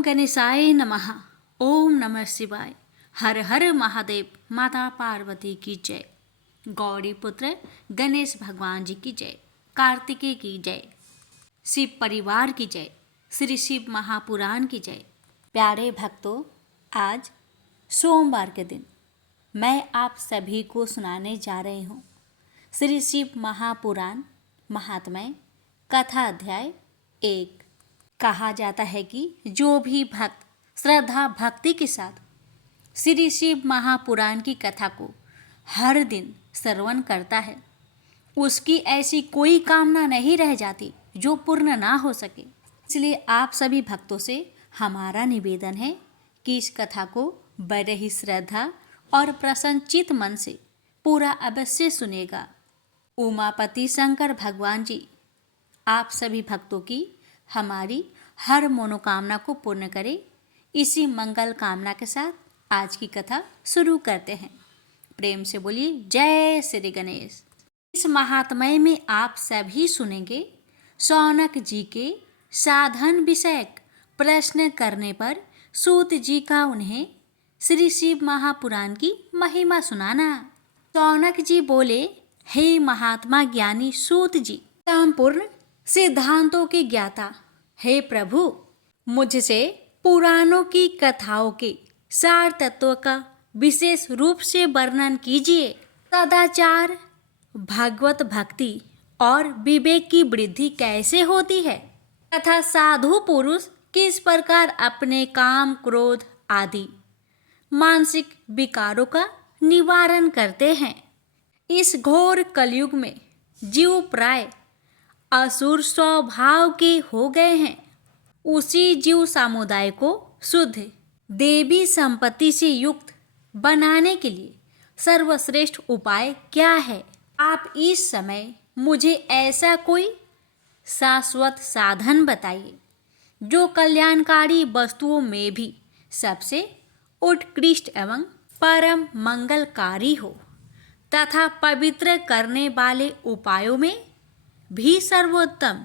ओम गणेशाय नमः। ओम नमः शिवाय। हर हर महादेव। माता पार्वती की जय। गौरी पुत्र गणेश भगवान जी की जय। कार्तिकेय की जय। शिव परिवार की जय। श्री शिव महापुराण की जय। प्यारे भक्तों, आज सोमवार के दिन मैं आप सभी को सुनाने जा रही हूँ श्री शिव महापुराण महात्म्य कथा अध्याय 1। कहा जाता है कि जो भी भक्त श्रद्धा भक्ति के साथ श्री शिव महापुराण की कथा को हर दिन श्रवण करता है, उसकी ऐसी कोई कामना नहीं रह जाती जो पूर्ण ना हो सके। इसलिए आप सभी भक्तों से हमारा निवेदन है कि इस कथा को बड़े ही श्रद्धा और प्रसन्नचित मन से पूरा अवश्य सुनेगा। उमापति शंकर भगवान जी आप सभी भक्तों की हमारी हर मनोकामना को पूर्ण करे। इसी मंगल कामना के साथ आज की कथा शुरू करते हैं। प्रेम से बोलिए जय श्री गणेश। इस महात्म्य में आप सभी सुनेंगे शौनक जी के साधन विषयक प्रश्न करने पर सूत जी का उन्हें श्री शिव महापुराण की महिमा सुनाना। शौनक जी बोले, हे महात्मा ज्ञानी सूत जी, संपूर्ण सिद्धांतों के ज्ञाता, हे प्रभु, मुझसे पुराणों की कथाओं के सार तत्व का विशेष रूप से वर्णन कीजिए। सदाचार, भगवत भक्ति और विवेक की वृद्धि कैसे होती है तथा साधु पुरुष किस प्रकार अपने काम, क्रोध आदि मानसिक विकारों का निवारण करते हैं। इस घोर कलयुग में जीव प्राय असुर स्वभाव के हो गए हैं। उसी जीव समुदाय को शुद्ध देवी संपत्ति से युक्त बनाने के लिए सर्वश्रेष्ठ उपाय क्या है? आप इस समय मुझे ऐसा कोई शाश्वत साधन बताइए जो कल्याणकारी वस्तुओं में भी सबसे उत्कृष्ट एवं परम मंगलकारी हो तथा पवित्र करने वाले उपायों में भी सर्वोत्तम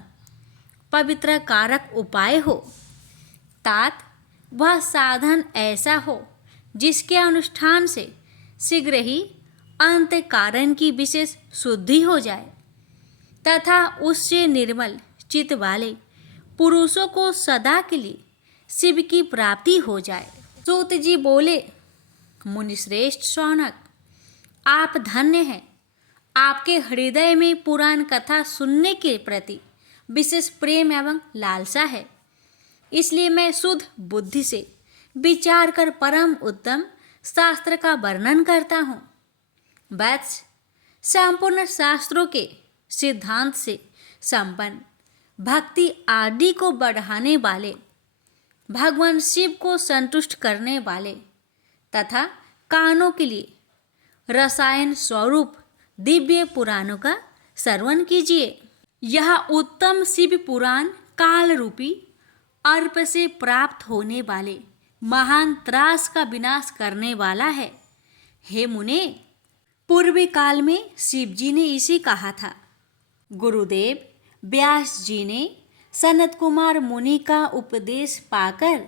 पवित्र कारक उपाय हो। तात वह साधन ऐसा हो जिसके अनुष्ठान से शीघ्र ही अंत कारण की विशेष शुद्धि हो जाए तथा उससे निर्मल चित्त वाले पुरुषों को सदा के लिए शिव की प्राप्ति हो जाए। सूत जी बोले, मुनिश्रेष्ठ शौनक, आप धन्य हैं। आपके हृदय में पुराण कथा सुनने के प्रति विशेष प्रेम एवं लालसा है। इसलिए मैं शुद्ध बुद्धि से विचार कर परम उत्तम शास्त्र का वर्णन करता हूँ। वत्स, संपूर्ण शास्त्रों के सिद्धांत से संपन्न भक्ति आदि को बढ़ाने वाले, भगवान शिव को संतुष्ट करने वाले तथा कानों के लिए रसायन स्वरूप दिव्य पुराणों का श्रवण कीजिए। यह उत्तम शिव पुराण काल रूपी अर्प से प्राप्त होने वाले महान त्रास का विनाश करने वाला है। हे मुने, पूर्व काल में शिव जी ने इसे कहा था। गुरुदेव व्यास जी ने सनत कुमार मुनि का उपदेश पाकर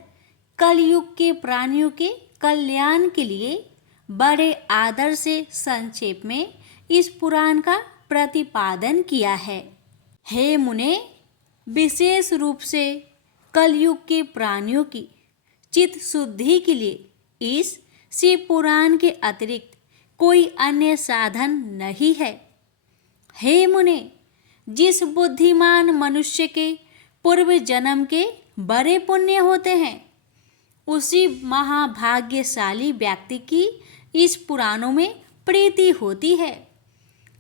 कलयुग के प्राणियों के कल्याण के लिए बड़े आदर से संक्षेप में इस पुराण का प्रतिपादन किया है। हे मुने, विशेष रूप से कलयुग के प्राणियों की चित्त शुद्धि के लिए इस शिव पुराण के अतिरिक्त कोई अन्य साधन नहीं है। हे मुने, जिस बुद्धिमान मनुष्य के पूर्व जन्म के बड़े पुण्य होते हैं, उसी महाभाग्यशाली व्यक्ति की इस पुराणों में प्रीति होती है।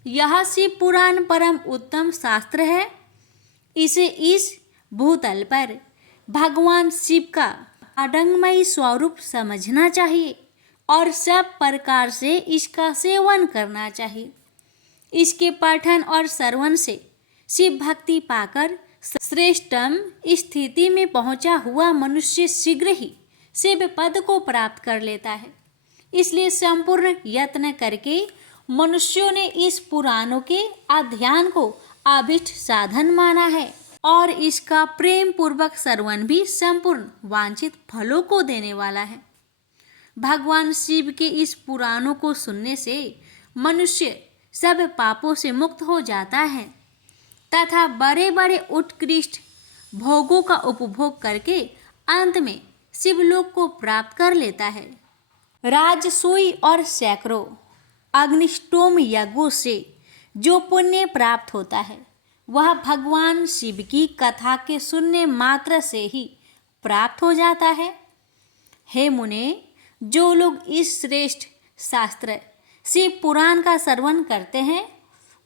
यह शिव पुराण परम उत्तम शास्त्र है। इसे इस भूतल पर भगवान शिव का अडंगमयी स्वरूप समझना चाहिए और सब प्रकार से इसका सेवन करना चाहिए। इसके पठन और श्रवण से शिव भक्ति पाकर श्रेष्ठतम स्थिति में पहुंचा हुआ मनुष्य शीघ्र ही शिव पद को प्राप्त कर लेता है। इसलिए संपूर्ण यत्न करके मनुष्यों ने इस पुराणों के अध्ययन को अभिष्ट साधन माना है। और इसका प्रेम पूर्वक श्रवण भी संपूर्ण वांछित फलों को देने वाला है। भगवान शिव के इस पुराणों को सुनने से मनुष्य सब पापों से मुक्त हो जाता है तथा बड़े बड़े उत्कृष्ट भोगों का उपभोग करके अंत में शिवलोक को प्राप्त कर लेता है। राजसूय और सैकड़ों अग्निष्टोम यज्ञों से जो पुण्य प्राप्त होता है वह भगवान शिव की कथा के सुनने मात्र से ही प्राप्त हो जाता है। हे मुने, जो लोग इस श्रेष्ठ शास्त्र शिव पुराण का श्रवण करते हैं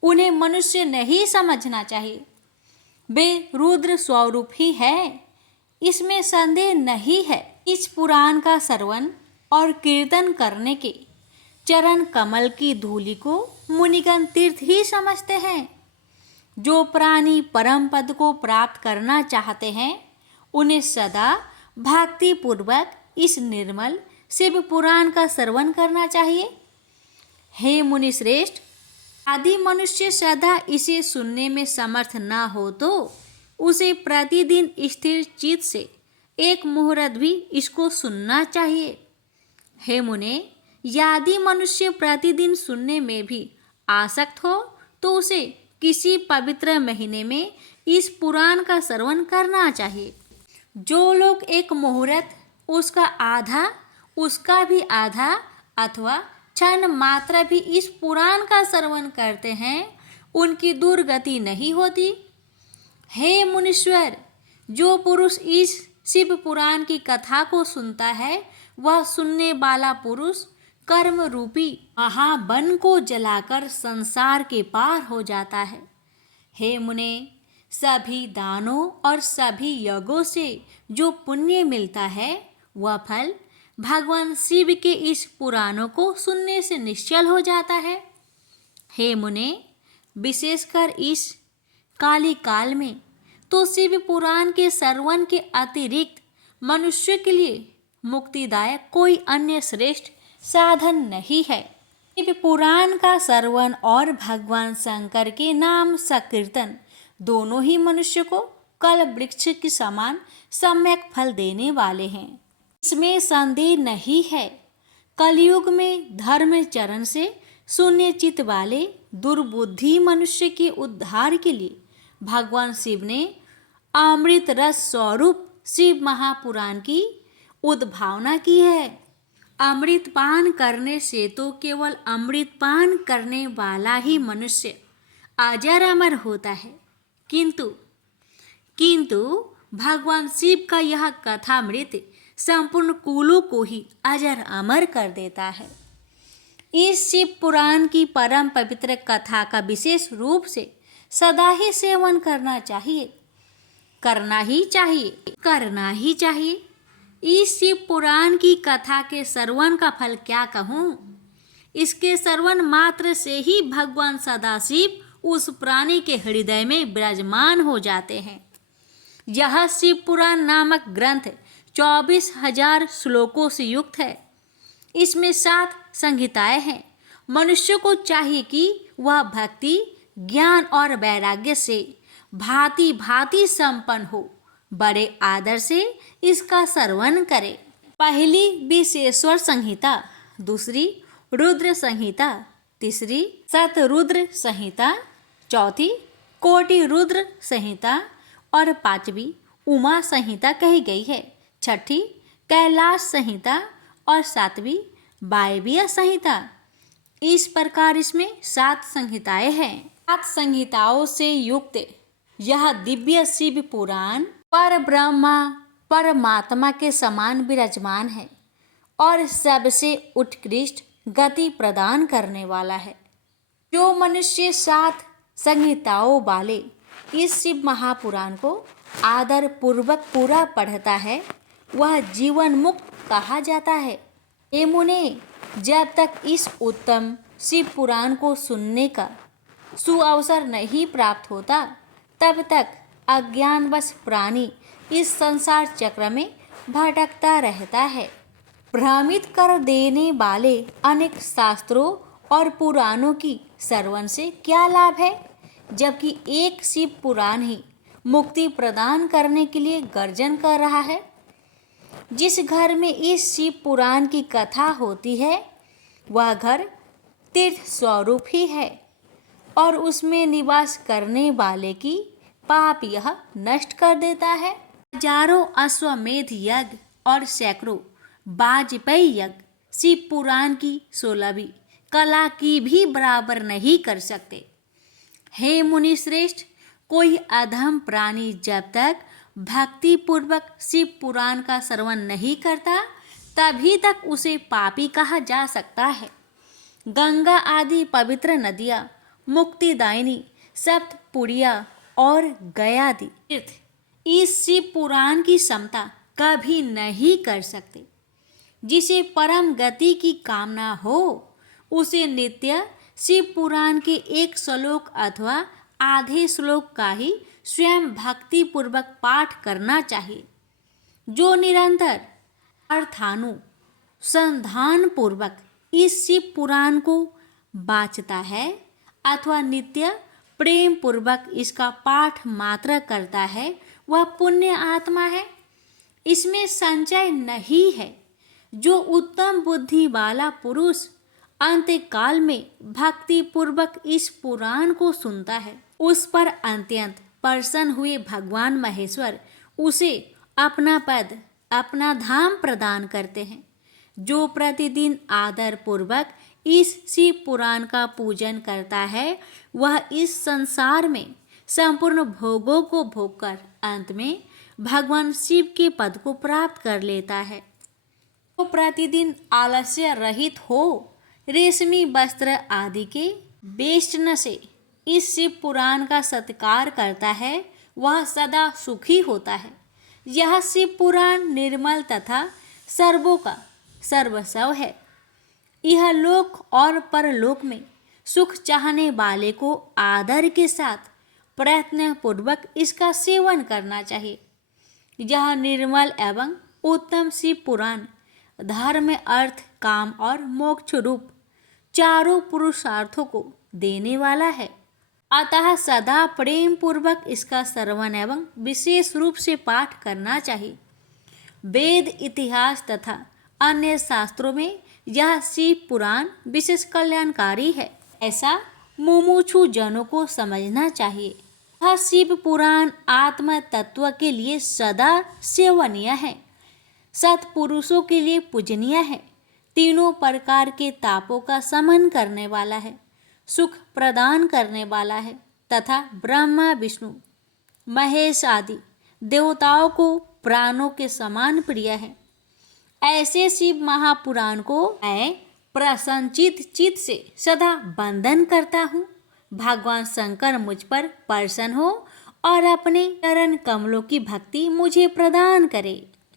उन्हें मनुष्य नहीं समझना चाहिए। वे रुद्र स्वरूप ही है, इसमें संदेह नहीं है। इस पुराण का श्रवण और कीर्तन करने के चरण कमल की धूलि को मुनिगण तीर्थ ही समझते हैं। जो प्राणी परम पद को प्राप्त करना चाहते हैं उन्हें सदा भक्ति पूर्वक इस निर्मल शिव पुराण का श्रवण करना चाहिए। हे मुनि श्रेष्ठ, यदि मनुष्य सदा इसे सुनने में समर्थ न हो तो उसे प्रतिदिन स्थिर चित्त से एक मुहूर्त भी इसको सुनना चाहिए। हे मुने, यदि मनुष्य प्रतिदिन सुनने में भी आसक्त हो तो उसे किसी पवित्र महीने में इस पुराण का श्रवण करना चाहिए। जो लोग एक मुहूर्त, उसका आधा, उसका भी आधा अथवा क्षण मात्र भी इस पुराण का श्रवण करते हैं उनकी दुर्गति नहीं होती। हे मुनीश्वर, जो पुरुष इस शिव पुराण की कथा को सुनता है वह सुनने वाला पुरुष कर्म रूपी महावन को जलाकर संसार के पार हो जाता है। हे मुने, सभी दानों और सभी यज्ञों से जो पुण्य मिलता है वह फल भगवान शिव के इस पुराणों को सुनने से निश्चल हो जाता है। हे मुने, विशेषकर इस काली काल में तो शिव पुराण के श्रवण के अतिरिक्त मनुष्य के लिए मुक्तिदायक कोई अन्य श्रेष्ठ साधन नहीं है। शिव पुराण का श्रवण और भगवान शंकर के नाम संकीर्तन दोनों ही मनुष्य को कल वृक्ष के समान सम्यक फल देने वाले हैं, इसमें संदेह नहीं है। कलयुग में धर्म चरण से शून्य चित्त वाले दुर्बुद्धि मनुष्य के उद्धार के लिए भगवान शिव ने अमृत रस स्वरूप शिव महापुराण की उद्भावना की है। अमृत पान करने से तो केवल अमृत पान करने वाला ही मनुष्य अजर अमर होता है, किंतु भगवान शिव का यह कथामृत संपूर्ण कुलों को ही अजर अमर कर देता है। इस शिव पुराण की परम पवित्र कथा का विशेष रूप से सदा ही सेवन करना चाहिए, करना ही चाहिए। इस शिव पुराण की कथा के श्रवण का फल क्या कहूँ। इसके श्रवण मात्र से ही भगवान सदाशिव उस प्राणी के हृदय में विराजमान हो जाते हैं। यह शिव पुराण नामक ग्रंथ 24,000 श्लोकों से युक्त है। इसमें 7 संहिताएं हैं। मनुष्य को चाहिए कि वह भक्ति, ज्ञान और वैराग्य से भांति भांति संपन्न हो, बड़े आदर से इसका श्रवण करे। पहली विशेश्वर संहिता, दूसरी रुद्र संहिता, तीसरी शतरुद्र संहिता, चौथी कोटि रुद्र संहिता और 5वीं उमा संहिता कही गई है। छठी कैलाश संहिता और 7वीं वायव्य संहिता। इस प्रकार इसमें 7 संहिताएं हैं। 7 संहिताओं से युक्त यह दिव्य शिव पुराण पर ब्रह्मा परमात्मा के समान विराजमान है और सबसे उत्कृष्ट गति प्रदान करने वाला है। जो मनुष्य 7 संहिताओं वाले इस शिव महापुराण को आदर पूर्वक पूरा पढ़ता है वह जीवन मुक्त कहा जाता है। हे मुने, जब तक इस उत्तम शिव पुराण को सुनने का सुअवसर नहीं प्राप्त होता तब तक अज्ञानवश प्राणी इस संसार चक्र में भटकता रहता है। भ्रमित कर देने वाले अनेक शास्त्रों और पुराणों की श्रवण से क्या लाभ है, जबकि एक शिव पुराण ही मुक्ति प्रदान करने के लिए गर्जन कर रहा है। जिस घर में इस शिव पुराण की कथा होती है वह घर तीर्थ स्वरूप ही है और उसमें निवास करने वाले की पाप यह नष्ट कर देता है। हजारों अश्वमेध यज्ञ और सैकड़ों वाजपेयी यज्ञ शिव पुराण की 16वीं कला की भी बराबर नहीं कर सकते। हे मुनि श्रेष्ठ, कोई अधम प्राणी जब तक भक्ति पूर्वक शिव पुराण का श्रवण नहीं करता तभी तक उसे पापी कहा जा सकता है। गंगा आदि पवित्र नदियाँ, मुक्तिदायिनी सप्तपुड़िया और गयादि तीर्थ इस शिव पुराण की समता कभी नहीं कर सकते। जिसे परम गति की कामना हो उसे नित्य शिव पुराण के एक श्लोक अथवा आधे श्लोक का ही स्वयं भक्ति पूर्वक पाठ करना चाहिए। जो निरंतर अर्थानुसंधान पूर्वक इस शिव पुराण को बाँचता है अथवा नित्य प्रेम पूर्वक इसका पाठ मात्र करता है वह पुण्य आत्मा है, इसमें संचय नहीं है। जो उत्तम बुद्धि वाला पुरुष अंत्यकाल में भक्ति पूर्वक इस पुराण को सुनता है उस पर अत्यंत प्रसन्न हुए भगवान महेश्वर उसे अपना पद, अपना धाम प्रदान करते हैं। जो प्रतिदिन आदर पूर्वक इस शिव पुराण का पूजन करता है वह इस संसार में संपूर्ण भोगों को भोगकर अंत में भगवान शिव के पद को प्राप्त कर लेता है। तो प्रतिदिन आलस्य रहित हो रेशमी वस्त्र आदि के वेष्टन से इस शिव पुराण का सत्कार करता है वह सदा सुखी होता है। यह शिव पुराण निर्मल तथा सर्वों का सर्वस्व है। यह लोक और परलोक में सुख चाहने वाले को आदर के साथ प्रयत्न पूर्वक इसका सेवन करना चाहिए। यह निर्मल एवं उत्तम शिव पुराण धर्म, अर्थ, काम और मोक्ष रूप चारों पुरुषार्थों को देने वाला है। अतः सदा प्रेम पूर्वक इसका श्रवण एवं विशेष रूप से पाठ करना चाहिए। वेद, इतिहास तथा अन्य शास्त्रों में यह शिव पुराण विशेष कल्याणकारी है, ऐसा मुमुक्षु जनों को समझना चाहिए। यह शिव पुराण आत्म तत्व के लिए सदा सेवनीय है, सत्पुरुषों के लिए पूजनीय है, तीनों प्रकार के तापों का शमन करने वाला है, सुख प्रदान करने वाला है तथा ब्रह्मा, विष्णु, महेश आदि देवताओं को प्राणों के समान प्रिय है। ऐसे शिव महापुराण को मैं प्रसन्नचित चित्त से सदा वंदन करता हूँ। भगवान शंकर मुझ पर प्रसन्न हो और अपने चरण कमलों की भक्ति मुझे प्रदान करे।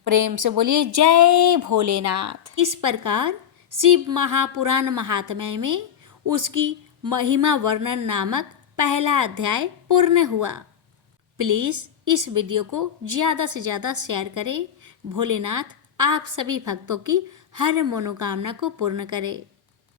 प्रेम से बोलिए जय भोलेनाथ। इस प्रकार शिव महापुराण महात्म्य में उसकी महिमा वर्णन नामक पहला अध्याय पूर्ण हुआ। प्लीज़ इस वीडियो को ज़्यादा से ज़्यादा शेयर करें। भोलेनाथ आप सभी भक्तों की हर मनोकामना को पूर्ण करे।